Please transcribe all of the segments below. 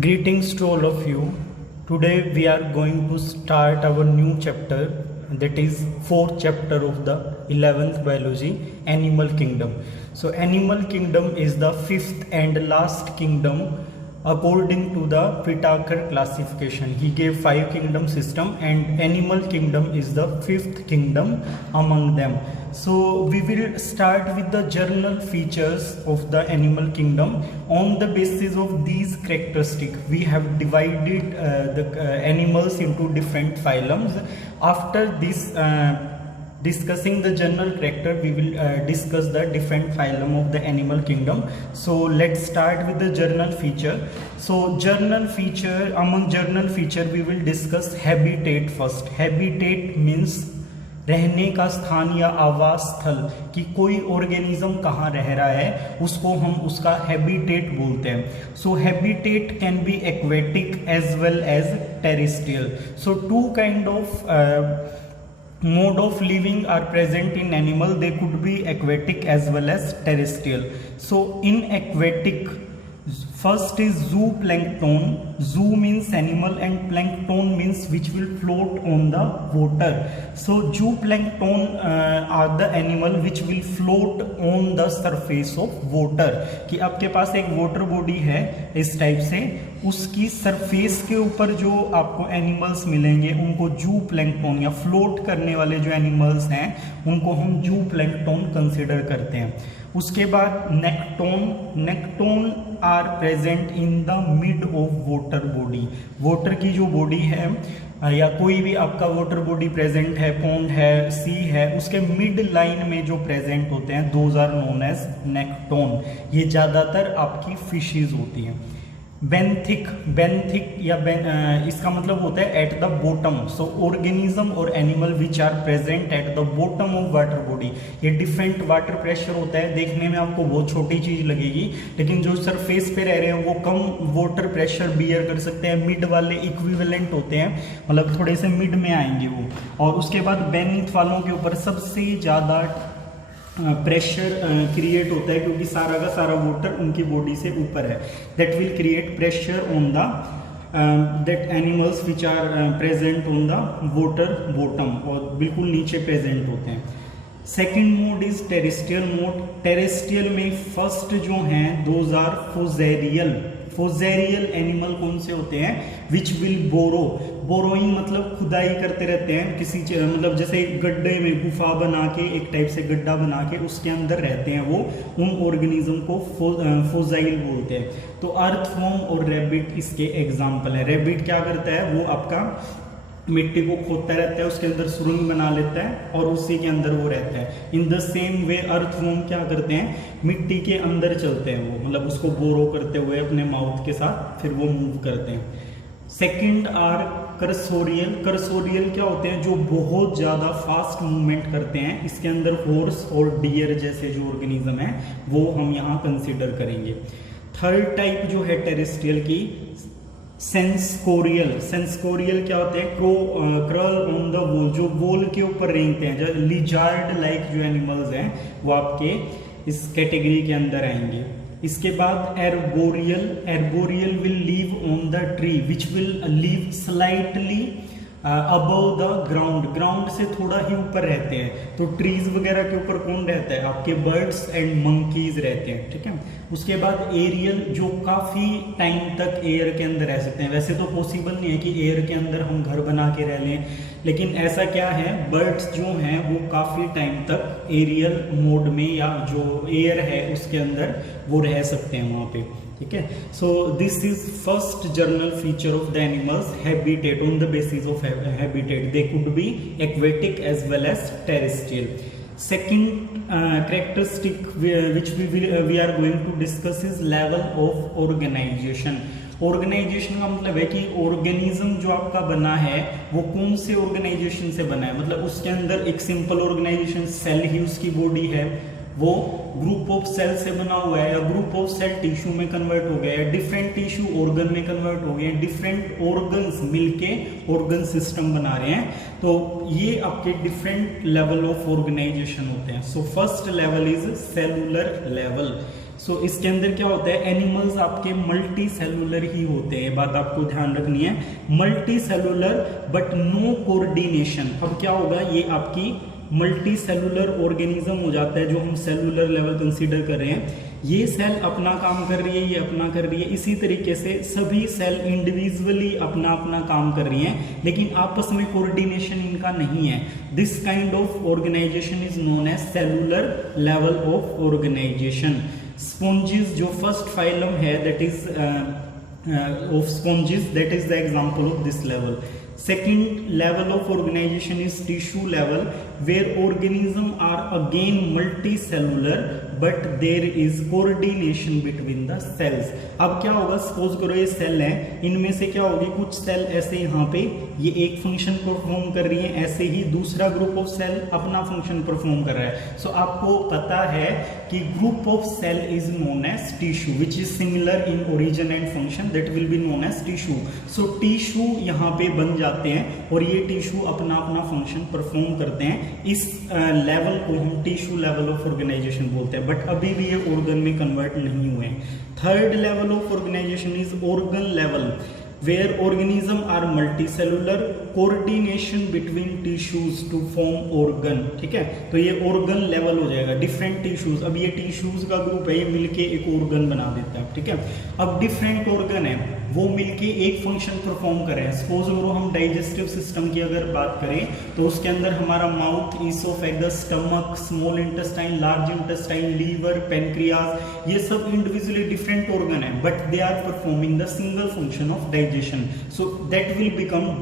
Greetings to all of you. Today we are going to start our new chapter, that is fourth chapter of the 11th biology, animal kingdom. So animal kingdom is the fifth and last kingdom according to the Whitaker classification. He gave 5 kingdom system and animal kingdom is the fifth kingdom among them. So we will start with the general features of the animal kingdom. On the basis of these characteristics, we have divided the animals into different phylums. After this discussing the general character, we will discuss the different phylum of the animal kingdom. So let's start with the general feature. So general feature, among general feature we will discuss habitat first. Habitat means रहने का स्थान या आवास स्थल, कि कोई organism कहाँ रह रहा है उसको हम उसका हैबिटेट बोलते हैं. So habitat can be aquatic as well as terrestrial. So two kind of mode of living are present in animal. They could be aquatic as well as terrestrial. So in aquatic, first is zooplankton. Zoo means animal and plankton means which will float on the water. So zooplankton are the animal which will float on the surface of water. कि आपके पास एक water body है इस type से, उसकी surface के ऊपर जो आपको एनिमल्स मिलेंगे उनको जूप्लैंक्टन या फ्लोट करने वाले जो एनिमल्स हैं उनको हम जूप्लैंक्टन कंसिडर करते हैं. उसके बाद nekton are present in the mid of water body. Water की जो बॉडी है या कोई भी आपका वाटर बॉडी प्रेजेंट है, पॉन्ड है, सी है, उसके मिड लाइन में जो प्रेजेंट होते हैं दोज आर नोन एज नेक्टोन. ये ज़्यादातर आपकी फिशेज होती हैं. बेंथिक या इसका मतलब होता है at the bottom. So organism और animal which are present at the bottom of water body. ये डिफरेंट वाटर प्रेशर होता है, देखने में आपको बहुत छोटी चीज लगेगी, लेकिन जो सरफेस पे रह रहे हैं वो कम वाटर प्रेशर बियर कर सकते हैं. मिड वाले इक्विवेलेंट होते हैं, मतलब थोड़े से मिड में आएंगे वो. और उसके बाद बेनीथ वालों के ऊपर सबसे ज़्यादा प्रेशर क्रिएट होता है क्योंकि सारा का सारा वाटर उनकी बॉडी से ऊपर है. That will create pressure on the that animals which are present on the water bottom, और बिल्कुल नीचे प्रेजेंट होते हैं. Second mode is terrestrial mode. Terrestrial में फर्स्ट जो हैं those are fossorial. Fossorial animal कौन से होते हैं? विच विल बोरोइंग मतलब खुदाई करते रहते हैं किसी मतलब जैसे गड्ढे में गुफा बना के, एक टाइप से गड्ढा बना के उसके अंदर रहते हैं वो. उन ऑर्गेनिज्म को फोजाइल बोलते हैं. तो अर्थवॉर्म और रैबिट इसके एग्जाम्पल है. रैबिट क्या करता है, वो आपका मिट्टी को खोदता रहता है, उसके अंदर सुरंग बना लेता है और उसी के अंदर वो रहता है. In the same way earthworm क्या करते हैं, मिट्टी के अंदर चलते हैं वो, मतलब उसको बोरो करते हुए अपने माउथ के साथ फिर वो मूव करते हैं. Second are cursorial. कर्सोरियल क्या होते हैं, जो बहुत ज़्यादा फास्ट मूवमेंट करते हैं. इसके अंदर हॉर्स और डियर जैसे जो ऑर्गेनिज्म है वो हम यहाँ कंसिडर करेंगे. थर्ड टाइप जो है टेरेस्ट्रियल की, सेंसकोरियल. सेंसकोरियल क्या होते हैं, क्रॉल ऑन द वॉल, जो वॉल के ऊपर रेंगते हैं. जो लिजार्ड लाइक जो एनिमल्स हैं वो आपके इस कैटेगरी के अंदर आएंगे. इसके बाद arboreal. Arboreal will leave on the tree which will leave slightly above the ground. Ground से थोड़ा ही ऊपर रहते हैं. तो ट्रीज वगैरह के ऊपर कौन रहता है, आपके बर्ड्स एंड मंकीज रहते हैं. ठीक है. उसके बाद एरियल, जो काफ़ी टाइम तक एयर के अंदर रह सकते हैं. वैसे तो पॉसिबल नहीं है कि एयर के अंदर हम घर बना के रह लें, लेकिन ऐसा क्या है, बर्ड्स जो हैं वो काफ़ी टाइम तक एरियल मोड में या जो एयर है उसके अंदर वो रह सकते हैं वहाँ पे. ठीक है. So this is first general feature of the animals, habitat. On the basis of habitat they could be aquatic as well as terrestrial. Second characteristic which we are going to discuss is level of organization. Organization का मतलब है कि organism जो आपका बना है वो कौन से ऑर्गेनाइजेशन से बना है. मतलब उसके अंदर एक सिंपल ऑर्गेनाइजेशन, सेल ही उसकी बॉडी है, वो ग्रुप ऑफ सेल से बना हुआ है, या ग्रुप ऑफ सेल टिश्यू में कन्वर्ट हो गया है, डिफरेंट टिश्यू ऑर्गन में कन्वर्ट हो गए हैं, डिफरेंट ऑर्गन्स मिलके ऑर्गन सिस्टम बना रहे हैं. तो ये आपके डिफरेंट लेवल ऑफ ऑर्गेनाइजेशन होते हैं. So first level is cellular level. So इसके अंदर क्या होता है, एनिमल्स आपके मल्टी सेलुलर ही होते हैं, बात आपको ध्यान रखनी है, multicellular but no coordination. अब क्या होगा, ये आपकी मल्टी सेलुलर ऑर्गेनिज्म हो जाता है जो हम सेलुलर लेवल कंसीडर कर रहे हैं। ये सेल अपना काम कर रही है, ये अपना कर रही है, इसी तरीके से सभी सेल इंडिविजुअली अपना अपना काम कर रही हैं, लेकिन आपस में कोऑर्डिनेशन इनका नहीं है। This kind of organization is known as cellular level of organization. Sponges जो फर्स्ट फाइलम है that is of sponges, that is the example of this level. Second level of organization is tissue level, where organisms are again multicellular but there is coordination between the cells। अब क्या होगा, suppose करो ये cell है, इनमें से क्या होगी, कुछ सेल ऐसे यहाँ पे ये एक फंक्शन परफॉर्म कर रही है, ऐसे ही दूसरा ग्रुप ऑफ सेल अपना फंक्शन परफॉर्म कर रहा है। सो आपको पता है कि group of cell is known as tissue which is similar in origin and function, that will be known as tissue. So tissue यहाँ पे बन जाते हैं और ये टिश्यू अपना अपना फंक्शन परफॉर्म करते हैं। इस लेवल को हम टिश्यू लेवल ऑफ ऑर्गेनाइजेशन बोलते हैं, बट अभी भी ये ऑर्गन में कन्वर्ट नहीं हुए हैं। Third level of organization is organ level, where organisms are multicellular, coordination between tissues to form organ। ठीक है, तो ये organ लेवल हो जाएगा, डिफरेंट टिश्यूज। अब ये टिश्यूज का ग्रुप है, ये मिलके एक organ बना देता है। ठीक है, अब डिफरेंट organ है, वो मिलके एक फंक्शन परफॉर्म कर रहे हैं। सपोज करो हम डाइजेस्टिव सिस्टम की अगर बात करें तो उसके अंदर हमारा mouth, oesophagus, stomach, small intestine, large intestine, liver, pancreas, ये सब इंडिविजुअली डिफरेंट ऑर्गन है, but they are performing the single function of digestion. So that will become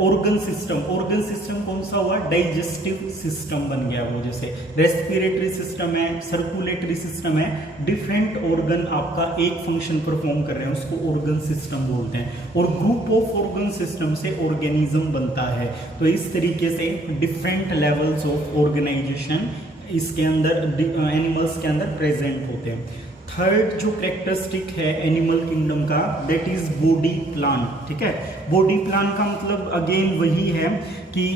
organ system. Organ system कौन सा हुआ, डाइजेस्टिव सिस्टम बन गया वो। जैसे रेस्पिरेटरी सिस्टम है, सर्कुलेटरी सिस्टम है, डिफरेंट ऑर्गन आपका एक फंक्शन परफॉर्म कर रहे हैं, उसको ऑर्गन सिस्टम बोलते हैं। और ग्रुप ऑफ ऑर्गन सिस्टम से ऑर्गेनिज्म बनता है। तो इस तरीके से डिफरेंट लेवल्स ऑफ ऑर्गेनाइजेशन इसके अंदर एनिमल्स के अंदर प्रेजेंट होते हैं। थर्ड जो कैरेक्टरिस्टिक है एनिमल किंगडम का, दैट इज बॉडी प्लान। ठीक है, बॉडी प्लान का मतलब अगेन वही है कि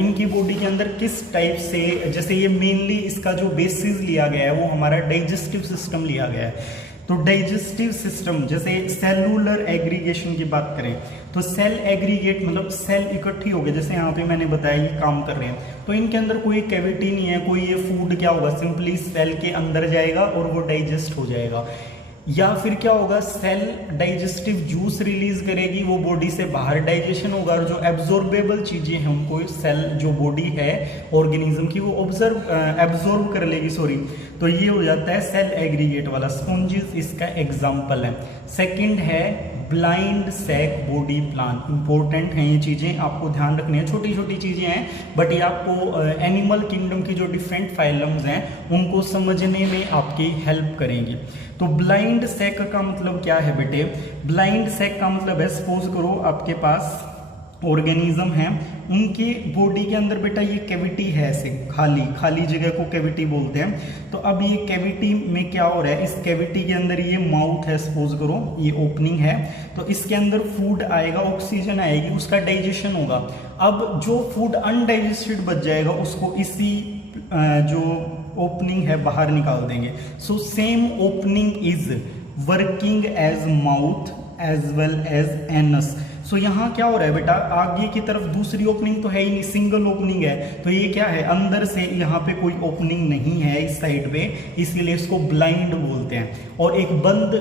इनकी बॉडी के अंदर किस टाइप से, जैसे ये मेनली इसका जो बेसिस लिया गया है वो हमारा डाइजेस्टिव सिस्टम लिया गया है। तो डाइजेस्टिव सिस्टम, जैसे सेलुलर एग्रीगेशन की बात करें तो सेल एग्रीगेट मतलब सेल इकट्ठी हो गए, जैसे यहाँ पे मैंने बताया ये काम कर रहे हैं, तो इनके अंदर कोई कैविटी नहीं है, कोई ये फूड क्या होगा, सिंपली सेल के अंदर जाएगा और वो डाइजेस्ट हो जाएगा। या फिर क्या होगा, सेल डाइजेस्टिव जूस रिलीज करेगी, वो बॉडी से बाहर डाइजेशन होगा, और जो एब्जॉर्बेबल चीजें हैं उनको सेल जो बॉडी है ऑर्गेनिज्म की वो एब्जॉर्ब कर लेगी, सॉरी। तो ये हो जाता है सेल एग्रीगेट वाला। स्पॉन्जेस इसका एग्जाम्पल है। सेकंड है blind sac body plan. Important हैं ये चीजें, आपको ध्यान रखनी है, छोटी छोटी चीजें हैं बट ये आपको एनिमल किंगडम की जो डिफरेंट फाइलम्स हैं उनको समझने में आपकी हेल्प करेंगी। तो ब्लाइंड सैक का मतलब क्या है बेटे, ब्लाइंड सैक का मतलब है, सपोज करो आपके पास ऑर्गेनिज्म है, उनकी बॉडी के अंदर बेटा ये कैविटी है, ऐसे खाली जगह को कैविटी बोलते हैं। तो अब ये कैविटी में क्या हो रहा है, इस कैविटी के अंदर ये माउथ है, सपोज करो ये ओपनिंग है, तो इसके अंदर फूड आएगा, ऑक्सीजन आएगी, उसका डाइजेशन होगा। अब जो फूड अनडाइजेस्टेड बच जाएगा उसको इसी जो ओपनिंग है बाहर निकाल देंगे। So same opening is working as mouth as well as anus. So यहाँ क्या हो रहा है बेटा, आगे की तरफ दूसरी ओपनिंग तो है ही नहीं, सिंगल ओपनिंग है, तो ये क्या है, अंदर से यहाँ पे कोई ओपनिंग नहीं है इस साइड पे, इसीलिए इसको ब्लाइंड बोलते हैं। और एक बंद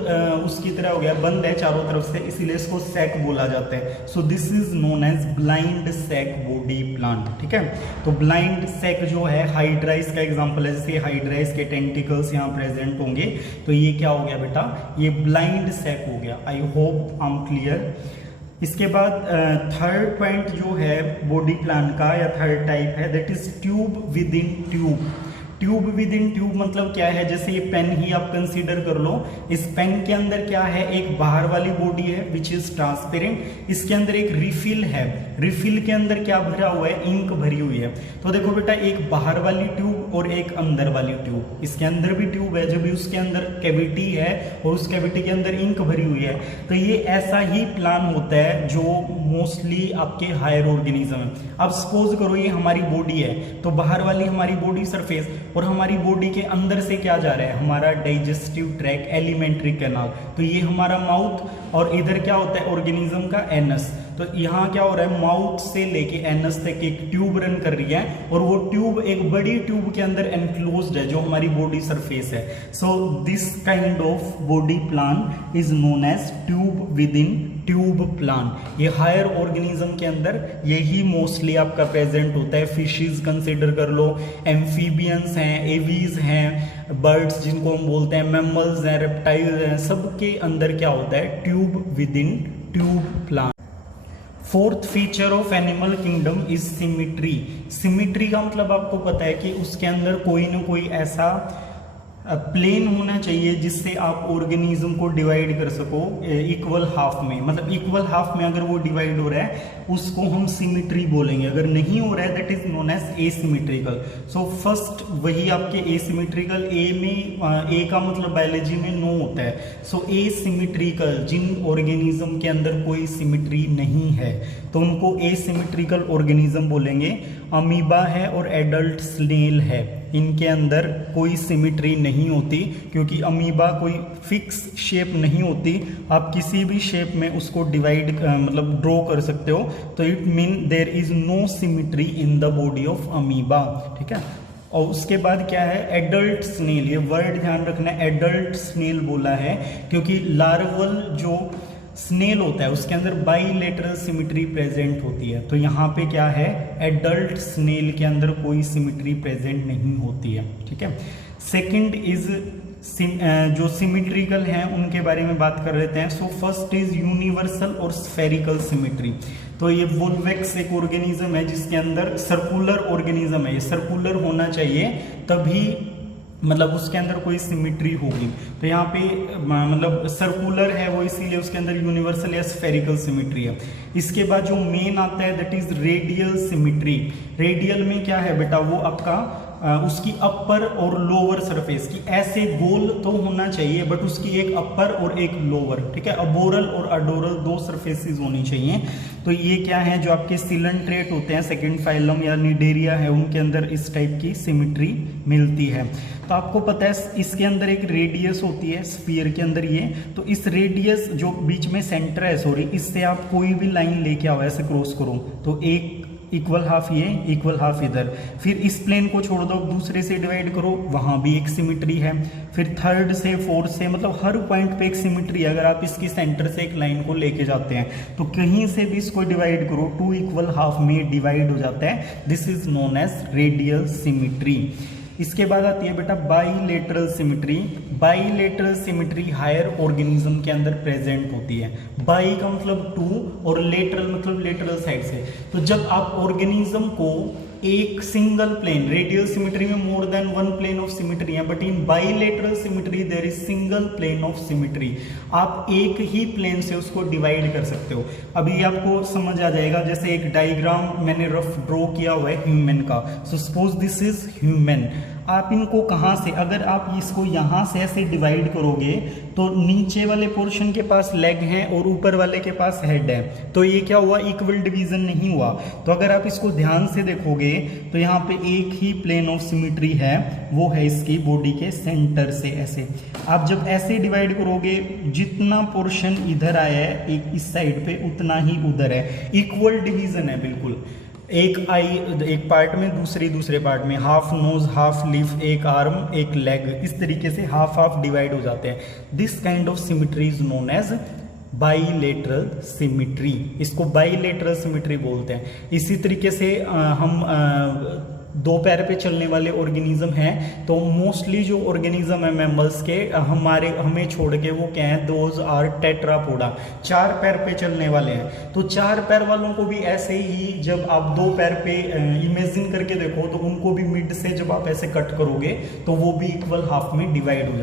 उसकी तरह हो गया, बंद है चारों तरफ से, इसीलिए इसको सैक बोला जाता है। So this is known as blind sac body plant. ठीक है, तो ब्लाइंड सैक जो है हाइड्राइस का एग्जाम्पल है, जैसे हाइड्राइस के टेंटिकल्स यहाँ प्रेजेंट होंगे, तो ये क्या हो गया बेटा, ये ब्लाइंड सैक हो गया। I hope I am clear. इसके बाद थर्ड पॉइंट जो है बॉडी प्लान का या थर्ड टाइप है, that is tube within tube. Tube within tube मतलब क्या है, जैसे ये पेन ही आप कंसीडर कर लो, इस पेन के अंदर क्या है, एक बाहर वाली बॉडी है विच इज ट्रांसपेरेंट, इसके अंदर एक रिफिल है, रिफिल के अंदर क्या भरा हुआ है, इंक भरी हुई है। तो देखो बेटा, एक बाहर वाली ट्यूब और एक अंदर वाली ट्यूब। इसके अंदर भी ट्यूब है, जब भी उसके अंदर कैविटी है और उस कैविटी के अंदर इंक भरी हुई है। तो ये ऐसा ही प्लान होता है जो मोस्टली आपके हायर ऑर्गेनिज्म है। अब सपोज करो ये हमारी बॉडी है, तो बाहर वाली हमारी बॉडी सरफेस, और हमारी बॉडी के अंदर से क्या जा रहा है, हमारा डाइजेस्टिव ट्रैक, एलिमेंट्री कैनाल। तो ये हमारा माउथ, और इधर क्या होता है ऑर्गेनिज्म का एनस। तो यहाँ क्या हो रहा है, माउथ से लेके एनस तक एक ट्यूब रन कर रही है, और वो ट्यूब एक बड़ी ट्यूब के अंदर एनक्लोज्ड है जो हमारी बॉडी सरफेस है। So this kind of body plan is known as tube within tube plan. ये हायर ऑर्गेनिज्म के अंदर यही मोस्टली आपका प्रेजेंट होता है। फिशेस कंसिडर कर लो, एम्फीबियंस हैं, एवीज हैं, बर्ड्स जिनको हम बोलते हैं, मैमल्स हैं, रेप्टाइल्स हैं, सबके अंदर क्या होता है, tube within tube plan. Fourth feature of animal kingdom is symmetry. Symmetry का मतलब आपको पता है कि उसके अंदर कोई ना कोई ऐसा प्लेन होना चाहिए जिससे आप ऑर्गेनिज्म को डिवाइड कर सको इक्वल हाफ में। मतलब इक्वल हाफ में अगर वो डिवाइड हो रहा है उसको हम सिमिट्री बोलेंगे, अगर नहीं हो रहा है that is known as asymmetrical. So first वही आपके एसिमेट्रिकल, ए में ए का मतलब बायोलॉजी में नो होता है। सो एसिमेट्रिकल, जिन ऑर्गेनिज्म के अंदर कोई सिमिट्री नहीं है तो उनको एसिमेट्रिकल ऑर्गेनिज्म बोलेंगे। अमीबा है और एडल्ट स्नेल है, इनके अंदर कोई सिमिट्री नहीं होती, क्योंकि अमीबा कोई फिक्स शेप नहीं होती, आप किसी भी शेप में उसको डिवाइड मतलब ड्रॉ कर सकते हो। तो it mean there is no symmetry in the body of amoeba, ठीक है। और उसके बाद क्या है, एडल्ट स्नेल, ये वर्ड ध्यान रखना है, एडल्ट स्नेल बोला है क्योंकि लार्वल जो स्नेल होता है उसके अंदर बाईलेटरल सिमिट्री प्रेजेंट होती है। तो यहाँ पे क्या है, एडल्ट स्नेल के अंदर कोई सिमिट्री प्रेजेंट नहीं होती है, ठीक है। सेकंड इज जो सिमिट्रिकल हैं उनके बारे में बात कर लेते हैं। सो फर्स्ट इज यूनिवर्सल और स्फेरिकल सिमिट्री। तो ये वोल्वेक्स एक ऑर्गेनिज्म है जिसके अंदर सर्कुलर ऑर्गेनिज्म है, ये सर्कुलर होना चाहिए तभी मतलब उसके अंदर कोई सिमिट्री होगी। तो यहाँ पे मतलब सर्कुलर है वो, इसीलिए उसके अंदर यूनिवर्सल या स्फेरिकल सिमिट्री है। इसके बाद जो मेन आता है that is radial symmetry. Radial में क्या है बेटा, वो आपका उसकी अपर और लोअर सरफेस की ऐसे गोल तो होना चाहिए, बट उसकी एक अपर और एक लोअर, ठीक है। अबोरल और अडोरल दो सरफेसेस होनी चाहिए। तो ये क्या है, जो आपके सिलेंट्रेट होते हैं, सेकंड फाइलम या निडेरिया है, उनके अंदर इस टाइप की सिमिट्री मिलती है। तो आपको पता है इसके अंदर एक रेडियस होती है स्फीयर के अंदर ये, तो इस रेडियस जो बीच में सेंटर है, सॉरी, इससे आप कोई भी लाइन लेके आओ, ऐसे क्रॉस करो तो एक इक्वल हाफ ये, इक्वल हाफ इधर, फिर इस प्लेन को छोड़ दो, दूसरे से डिवाइड करो, वहां भी एक सिमिट्री है, फिर थर्ड से फोर्थ से, मतलब हर पॉइंट पे एक सिमिट्री है। अगर आप इसकी सेंटर से एक लाइन को लेके जाते हैं तो कहीं से भी इसको डिवाइड करो, टू इक्वल हाफ में डिवाइड हो जाता है। This is known as radial symmetry. इसके बाद आती है बेटा bilateral symmetry. Bilateral symmetry higher organism के अंदर प्रेजेंट होती है। बाई का मतलब टू और लेटरल मतलब लेटरल साइड से। तो जब आप ऑर्गेनिज्म को एक सिंगल प्लेन, रेडियल सिमिट्री में more than one plane of symmetry है, but in bilateral symmetry there is single plane of symmetry. आप एक ही प्लेन से उसको डिवाइड कर सकते हो। अभी आपको समझ आ जाएगा, जैसे एक डायग्राम मैंने रफ ड्रॉ किया हुआ है ह्यूमन का। So suppose this is human. आप इनको कहाँ से, अगर आप इसको यहाँ से ऐसे डिवाइड करोगे तो नीचे वाले पोर्शन के पास लेग है और ऊपर वाले के पास हेड है, तो ये क्या हुआ, इक्वल डिवीजन नहीं हुआ। तो अगर आप इसको ध्यान से देखोगे तो यहाँ पे एक ही प्लेन ऑफ सिमिट्री है, वो है इसकी बॉडी के सेंटर से ऐसे। आप जब ऐसे डिवाइड करोगे, जितना पोर्शन इधर आया है एक इस साइड पे, उतना ही उधर है, इक्वल डिवीजन है बिल्कुल। एक आई एक पार्ट में, दूसरे पार्ट में, हाफ नोज, हाफ लीफ, एक आर्म, एक लेग, इस तरीके से हाफ हाफ डिवाइड हो जाते हैं। This kind of symmetry is known as bilateral symmetry. इसको बाईलेटरल सिमिट्री बोलते हैं। इसी तरीके से हम दो पैर पे चलने वाले ऑर्गेनिज्म हैं, तो मोस्टली जो ऑर्गेनिज्म है मैमल्स के, हमें छोड़ के वो क्या है, दोज आर टेट्रापोडा, चार पैर पे चलने वाले हैं। तो चार पैर वालों को भी ऐसे ही, जब आप दो पैर पे इमेजिन करके देखो तो उनको भी मिड से जब आप ऐसे कट करोगे तो वो भी इक्वल हाफ में डिवाइड हो जाए।